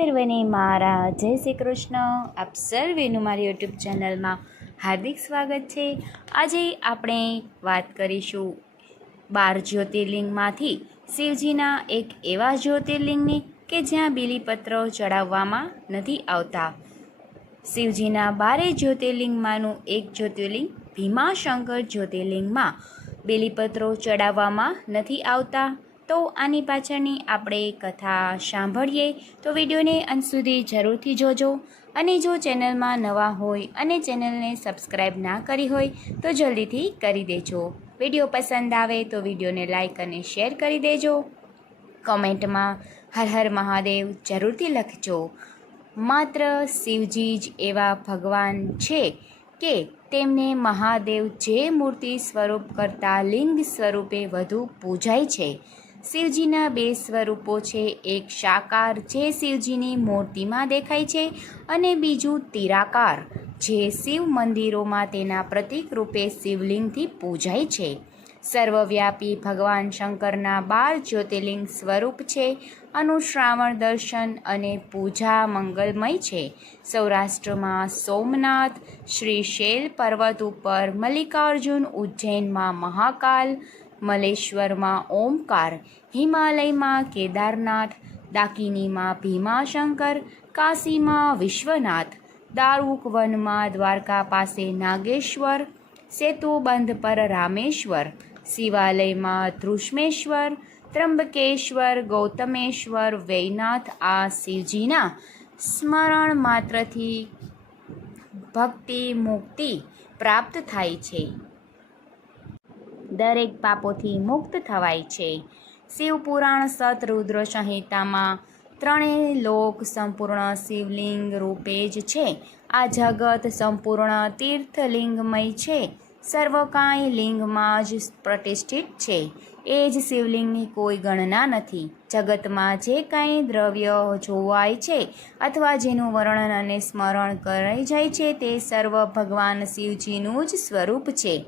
સર્વને મારા. જય શ્રી કૃષ્ણ. આપ સર્વેનું મારી યુટ્યુબ ચેનલમાં હાર્દિક સ્વાગત છે. આજે આપણે વાત કરીશું બાર જ્યોતિર્લિંગમાંથી શિવજીના એક એવા જ્યોતિર્લિંગની કે જ્યાં બીલીપત્ર ચડાવવામાં નથી આવતા. શિવજીના બારે જ્યોતિર્લિંગમાંનું એક જ્યોતિર્લિંગ ભીમાશંકર જ્યોતિર્લિંગમાં બેલીપત્રો ચડાવવામાં નથી આવતા. તો આની પાછળની આપણે કથા સાંભળીએ તો વિડીયોને અંત સુધી જરૂરથી જોજો. અને જો ચેનલમાં નવા હોય અને ચેનલને સબસ્ક્રાઈબ ના કરી હોય, તો જલ્દીથી કરી દેજો. વીડિયો પસંદ આવે તો વિડીયોને લાઇક અને શેર કરી દેજો. કોમેન્ટમાં હર હર મહાદેવ જરૂરથી લખજો. માત્ર શિવજી જ એવા ભગવાન છે કે તેમને મહાદેવ જે મૂર્તિ સ્વરૂપ કરતાં લિંગ સ્વરૂપે વધુ પૂજાય છે. શિવજીના બે સ્વરૂપો છે. એક સાકાર, જે શિવજીની મૂર્તિમાં દેખાય છે અને બીજું તિરાકાર, જે શિવ મંદિરોમાં તેના પ્રતિક રૂપે શિવલિંગથી પૂજાય છે. સર્વવ્યાપી ભગવાન શંકરના બાર જ્યોતિર્લિંગ સ્વરૂપ છે. અનુશ્રાવણ દર્શન અને પૂજા મંગલમય છે. સૌરાષ્ટ્રમાં સોમનાથ શ્રી શૈલ પર્વત ઉપર મલ્લિકાર્જુન ઉજ્જૈનમાં મહાકાલ મલેશ્વરમાં ઓમકાર, હિમાલયમાં કેદારનાથ, દાકિનીમાં ભીમાશંકર, કાશીમાં વિશ્વનાથ દારૂક વનમાં દ્વારકા પાસે નાગેશ્વર, સેતુબંધ પર રામેશ્વર, શિવાલયમાં ધૃષ્મેશ્વર ત્રંબકેશ્વર ગૌતમેશ્વર, વૈનાથ આ શિવજીના સ્મરણ માત્રથી ભક્તિ મુક્તિ પ્રાપ્ત થાય છે. દરેક પાપોથી મુક્ત થવાય છે. શિવપુરાણ સતરુદ્ર સંહિતામાં ત્રણેય લોક સંપૂર્ણ શિવલિંગ રૂપે જ છે. આ જગત સંપૂર્ણ તીર્થલિંગમય છે. સર્વ કાંઈ લિંગમાં જ પ્રતિષ્ઠિત છે. એ જ શિવલિંગની કોઈ ગણના નથી. જગતમાં જે કાંઈ દ્રવ્ય જોવાય છે અથવા જેનું વર્ણન અને સ્મરણ કરાઈ જાય છે તે સર્વ ભગવાન શિવજીનું જ સ્વરૂપ છે.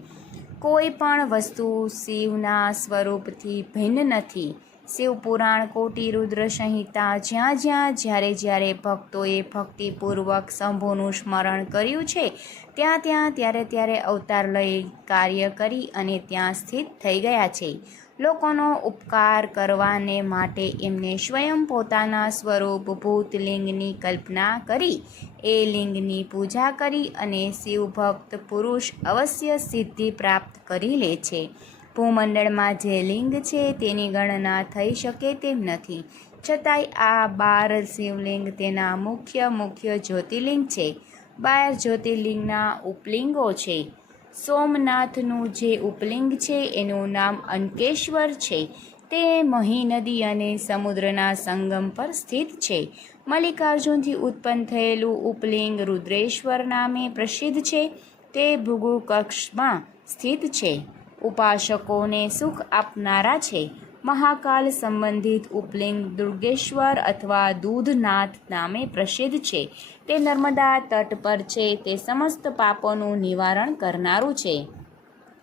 કોઈ પણ વસ્તુ શિવના સ્વરૂપથી ભિન્ન નથી. શિવપુરાણ કોટી, રુદ્ર સંહિતા જ્યાં જ્યાં, જ્યારે જ્યારે ભક્તોએ ભક્તિપૂર્વક શંભુનું સ્મરણ કર્યું છે, ત્યાં ત્યાં, ત્યારે ત્યારે અવતાર લઈ કાર્ય કરી અને ત્યાં સ્થિત થઈ ગયા છે. લોકોનો ઉપકાર કરવાને માટે એમને સ્વયં પોતાના સ્વરૂપ ભૂતલિંગની કલ્પના કરી, એ લિંગની પૂજા કરી અને શિવભક્ત પુરુષ અવશ્ય સિદ્ધિ પ્રાપ્ત કરી લે છે. ભૂમંડળમાં જે લિંગ છે તેની ગણના થઈ શકે તેમ નથી. છતાંય આ બાર શિવલિંગ તેના મુખ્ય મુખ્ય જ્યોતિર્લિંગ છે. બાર જ્યોતિર્લિંગના ઉપલિંગો છે. સોમનાથનું જે ઉપલિંગ છે, એનું નામ અંકેશ્વર છે. તે મહી નદી અને સમુદ્રના સંગમ પર સ્થિત છે. મલ્લિકાર્જુનથી ઉત્પન્ન થયેલું ઉપલિંગ રુદ્રેશ્વર નામે પ્રસિદ્ધ છે. તે ભૃગુ કક્ષમાં સ્થિત છે. ઉપાસકોને સુખ આપનારા છે. મહાકાલ સંબંધિત ઉપલિંગ દુર્ગેશ્વર અથવા દૂધનાથ નામે પ્રસિદ્ધ છે. તે નર્મદા તટ પર છે. તે સમસ્ત પાપોનું નિવારણ કરનારું છે.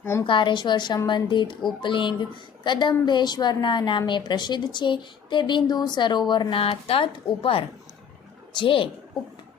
ઓમકારેશ્વર સંબંધિત ઉપલિંગ કદંબેશ્વરના નામે પ્રસિદ્ધ છે. તે બિંદુ સરોવરના તટ ઉપર, જે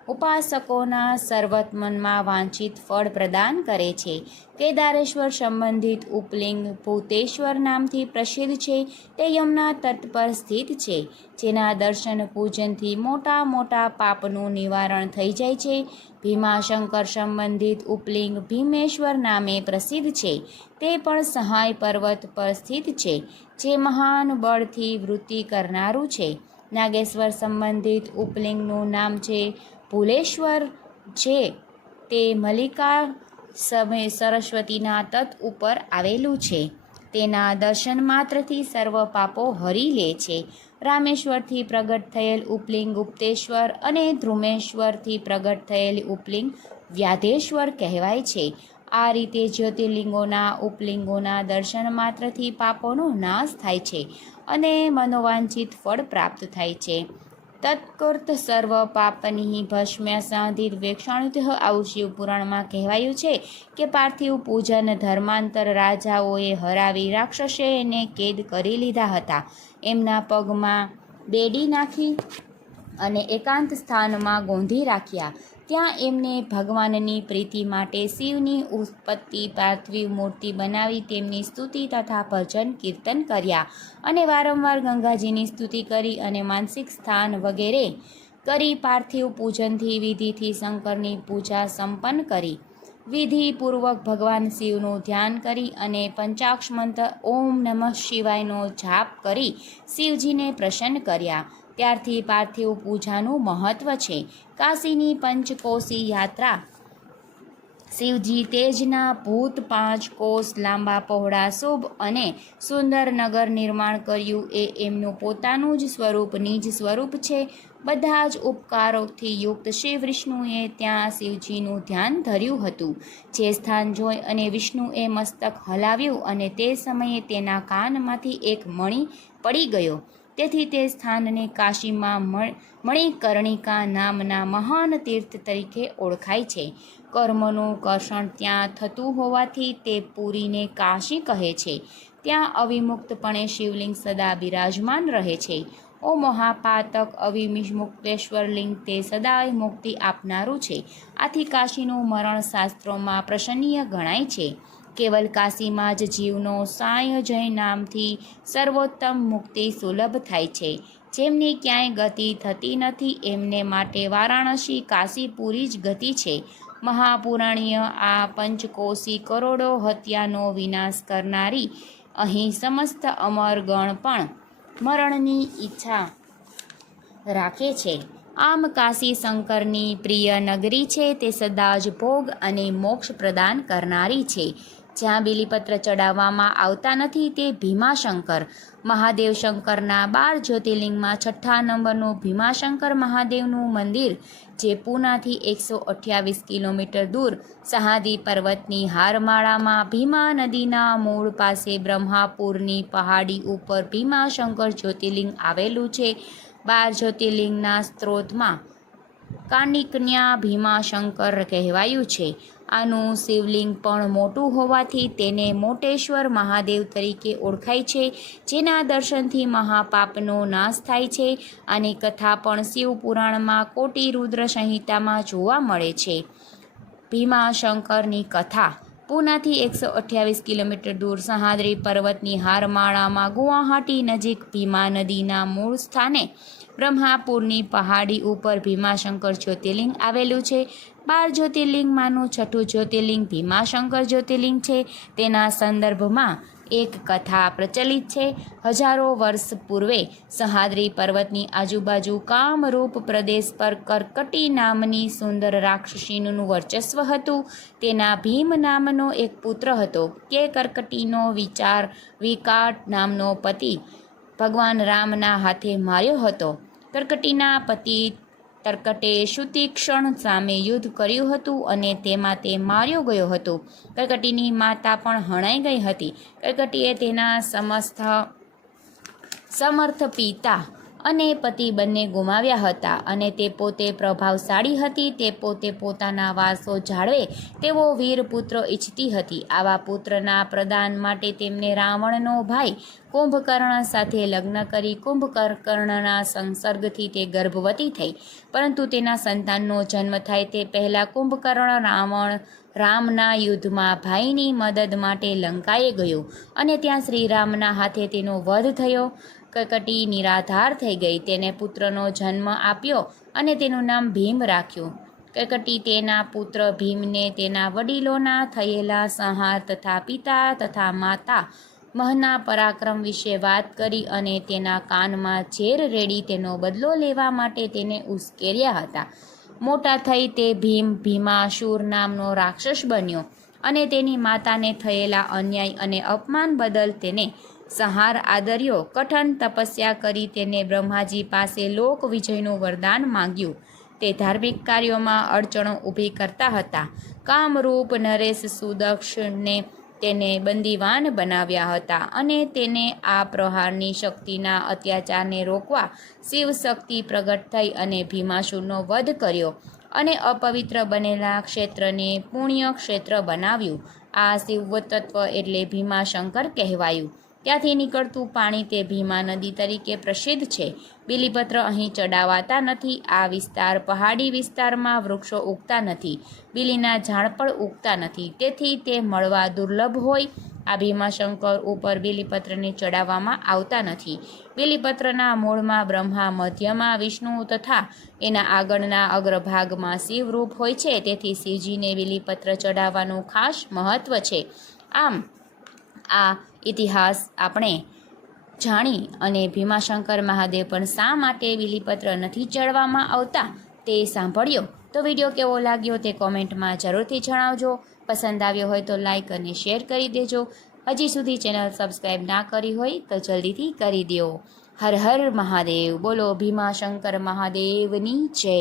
ઉપાસકોના સર્વત્મનમાં વાંછિત ફળ પ્રદાન કરે છે. કેદારેશ્વર સંબંધિત ઉપલિંગ ભૂતેશ્વર નામથી પ્રસિદ્ધ છે. તે યમુના તટ પર સ્થિત છે. જેના દર્શન પૂજનથી મોટા મોટા પાપનું નિવારણ થઈ જાય છે. ભીમાશંકર સંબંધિત ઉપલિંગ ભીમેશ્વર નામે પ્રસિદ્ધ છે. તે પણ સહાય પર્વત પર સ્થિત છે, જે મહાન બળથી વૃત્તિ કરનારું છે. નાગેશ્વર સંબંધિત ઉપલિંગનું નામ છે ભૂલેશ્વર જે તે મલ્લિકા સમય સરસ્વતીના તટ ઉપર આવેલું છે. તેના દર્શન માત્રથી સર્વ પાપો હરી લે છે. રામેશ્વરથી પ્રગટ થયેલ ઉપલિંગ ગુપ્તેશ્વર અને ધ્રુમેશ્વરથી પ્રગટ થયેલ ઉપલિંગ વ્યાધેશ્વર કહેવાય છે. આ રીતે જ્યોતિર્લિંગોના ઉપલિંગોના દર્શન માત્રથી પાપોનો નાશ થાય છે અને મનોવાંછિત ફળ પ્રાપ્ત થાય છે. તત્કર્ત સર્વ પાપની ભસ્મ્ય સાધિત વેક્ષાણુત આવું શિવપુરાણમાં કહેવાયું છે કે પાર્થિવ પૂજન ધર્માંતર રાજાઓએ હરાવી રાક્ષસે એને કેદ કરી લીધા હતા. એમના પગમાં બેડી નાખી અને એકાંત સ્થાનમાં ગોંધી રાખ્યા. ત્યાં એમને ભગવાનની પ્રીતિ માટે શિવની ઉત્પત્તિ, પાર્થિવ મૂર્તિ બનાવી તેમની સ્તુતિ તથા ભજન કીર્તન કર્યા અને વારંવાર ગંગાજીની સ્તુતિ કરી અને માનસિક સ્થાન વગેરે કરી પાર્થિવ પૂજનથી, વિધિથી શંકરની પૂજા સંપન્ન કરી. વિધિપૂર્વક ભગવાન શિવનું ધ્યાન કરી અને પંચાક્ષ મંત્ર ઓમ નમઃ શિવાયનો જાપ કરી શિવજીને પ્રસન્ન કર્યા. ત્યારથી પાર્થિવ પૂજાનું મહત્ત્વ છે. કાશીની પંચકોશી યાત્રા. શિવજી તેજના ભૂત પાંચ કોષ લાંબા પહોળા શુભ અને સુંદર નગર નિર્માણ કર્યું. એ એમનું પોતાનું જ સ્વરૂપ નિજ સ્વરૂપ છે. બધા જ ઉપકારોથી યુક્ત શ્રી વિષ્ણુએ ત્યાં શિવજીનું ધ્યાન ધર્યું હતું. જે સ્થાન જોઈ અને વિષ્ણુએ મસ્તક હલાવ્યું અને તે સમયે તેના કાનમાંથી એક મણી પડી ગયો. તેથી તે સ્થાનને કાશીમાં મણ- મણિકર્ણિકા નામના મહાન તીર્થ તરીકે ઓળખાય છે. કર્મનું કર્ષણ ત્યાં થતું હોવાથી તે પુરીને કાશી કહે છે. ત્યાં અવિમુક્તપણે શિવલિંગ સદા બિરાજમાન રહે છે. ઓ મહાપાતક, અવિમુક્તેશ્વર લિંગ, તે સદાય મુક્તિ આપનારું છે. આથી કાશીનું મરણ શાસ્ત્રોમાં પ્રસન્નીય ગણાય છે. કેવલ કાશીમાં જ જીવનો સાય જય નામથી સર્વોત્તમ મુક્તિ સુલભ થાય છે. જેમની ક્યાંય ગતિ થતી નથી, એમને માટે વારાણસી, કાશીપુરી જ ગતિ છે. મહાપુરાણીય આ પંચકોશી કરોડો હત્યાનો વિનાશ કરનારી અહીં સમસ્ત અમરગણ પણ મરણની ઈચ્છા રાખે છે. આમ કાશી શંકરની પ્રિય નગરી છે, તે સદા જ ભોગ અને મોક્ષ પ્રદાન કરનારી છે. જ્યાં બિલીપત્ર ચડાવવામાં આવતા નથી તે ભીમાશંકર. મહાદેવ શંકરના બાર જ્યોતિર્લિંગમાં છઠ્ઠા નંબરનું ભીમાશંકર મહાદેવનું મંદિર, જે પૂનાથી એકસો અઠ્યાવીસ કિલોમીટર દૂર સહાદી પર્વતની હારમાળામાં ભીમા નદીના મૂળ પાસે બ્રહ્માપુરની પહાડી ઉપર ભીમાશંકર જ્યોતિર્લિંગ આવેલું છે. બાર જ્યોતિર્લિંગના સ્ત્રોતમાં કાનિકન્યા ભીમાશંકર કહેવાયું છે. આનું શિવલિંગ પણ મોટું હોવાથી તેને મોટેશ્વર મહાદેવ તરીકે ઓળખાય છે, જેના દર્શનથી મહાપાપનો નાશ થાય છે આની કથા પણ શિવ પુરાણમાં કોટી રુદ્ર સંહિતામાં જોવા મળે છે. ભીમાશંકરની કથા, પૂનાથી એકસો અઠ્યાવીસ કિલોમીટર દૂર સહાદ્રી પર્વતની હારમાળામાં ગુવાહાટી નજીક ભીમા નદીના મૂળ સ્થાને બ્રહ્માપુરની પહાડી ઉપર ભીમાશંકર જ્યોતિર્લિંગ આવેલું છે. બાર જ્યોતિર્લિંગમાંનું છઠ્ઠું જ્યોતિર્લિંગ ભીમાશંકર જ્યોતિર્લિંગ છે. તેના સંદર્ભમાં એક કથા પ્રચલિત છે. હજારો વર્ષ પૂર્વે સહાદ્રી પર્વતની આજુબાજુ કામરૂપ પ્રદેશ પર કર્કટી નામની સુંદર રાક્ષસીનું વર્ચસ્વ હતું. તેના ભીમ નામનો એક પુત્ર હતો. કે કર્કટીનો વિચાર વિકાટ નામનો પતિ ભગવાન રામના હાથે માર્યો હતો. કર્કટીના પતિ તરકટે શુતિક્ષણ સામે યુદ્ધ કર્યું હતું અને તેમાં તે માર્યો ગયો હતો. કરકટીની માતા પણ હણાઈ ગઈ હતી. કરકટીએ તેના સમસ્ત સમર્થ પિતા અને પતિ બંને ગુમાવ્યા હતા અને તે પોતે પ્રભાવશાળી હતી, તે પોતે પોતાના વારસો જાળવે તેવો વીર પુત્ર ઈચ્છતી હતી. આવા પુત્રના પ્રદાન માટે તેમને રાવણનો ભાઈ કુંભકર્ણ સાથે લગ્ન કરી કુંભકર્ણના સંસર્ગથી તે ગર્ભવતી થઈ. પરંતુ તેના સંતાનનો જન્મ થાય તે પહેલાં કુંભકર્ણ રાવણ રામના યુદ્ધમાં ભાઈની મદદ માટે લંકાએ ગયો અને ત્યાં શ્રીરામના હાથે તેનો વધ થયો. કકટી નિરાધાર થઈ ગઈ. તેને પુત્રનો જન્મ આપ્યો અને તેનું નામ ભીમ રાખ્યું. કકટી તેના પુત્ર ભીમને તેના વડીલોના થયેલા સંહાર તથા પિતા તથા માતા મહના પરાક્રમ વિશે વાત કરી અને તેના કાનમાં ઝેર રેડી તેનો બદલો લેવા માટે તેને ઉશ્કેર્યા હતા. મોટા થઈ તે ભીમ ભીમાશુર નામનો રાક્ષસ બન્યો અને તેની માતાને થયેલા અન્યાય અને અપમાન બદલ તેને સંહાર આદર્યો કઠન તપસ્યા કરી તેને બ્રહ્માજી પાસે લોક વિજયનું વરદાન માંગ્યું. તે ધાર્મિક કાર્યોમાં અડચણો ઊભી કરતા હતા. કામરૂપ નરેશ સુદક્ષને તેને બંદીવાન બનાવ્યા હતા અને તેને આ પ્રહારની શક્તિના અત્યાચારને રોકવા શિવ શક્તિ પ્રગટ થઈ અને ભીમાસુરનો વધ કર્યો અને અપવિત્ર બનેલા ક્ષેત્રને પુણ્ય ક્ષેત્ર બનાવ્યું. આ શિવ તત્વ એટલે ભીમાશંકર કહેવાયું. ત્યાંથી નીકળતું પાણી તે ભીમા નદી તરીકે પ્રસિદ્ધ છે? બીલીપત્ર અહીં ચડાવાતા નથી, આ વિસ્તાર પહાડી વિસ્તારમાં વૃક્ષો ઉગતા નથી, બીલીના ઝાડ પણ ઉગતા નથી. તેથી તે મળવા દુર્લભ હોય, આ ભીમાશંકર ઉપર બીલીપત્રને ચડાવવામાં આવતા નથી. બીલીપત્રના મૂળમાં બ્રહ્મા, મધ્યમાં વિષ્ણુ તથા એના આગળના અગ્રભાગમાં શિવરૂપ હોય છે. તેથી શિવજીને બીલીપત્ર ચડાવવાનું ખાસ મહત્ત્વ છે. આમ, આ ઇતિહાસ આપણે જાણી અને ભીમાશંકર મહાદેવ પણ શા માટે બિલીપત્ર નથી ચડવામાં આવતા તે સાંભળ્યો. તો વીડિયો કેવો લાગ્યો તે કોમેન્ટમાં જરૂરથી જણાવજો. પસંદ આવ્યો હોય તો લાઇક અને શેર કરી દેજો. હજી સુધી ચેનલ સબસ્ક્રાઈબ ના કરી હોય તો જલ્દીથી કરી દો. હર હર મહાદેવ. બોલો ભીમાશંકર મહાદેવની જય.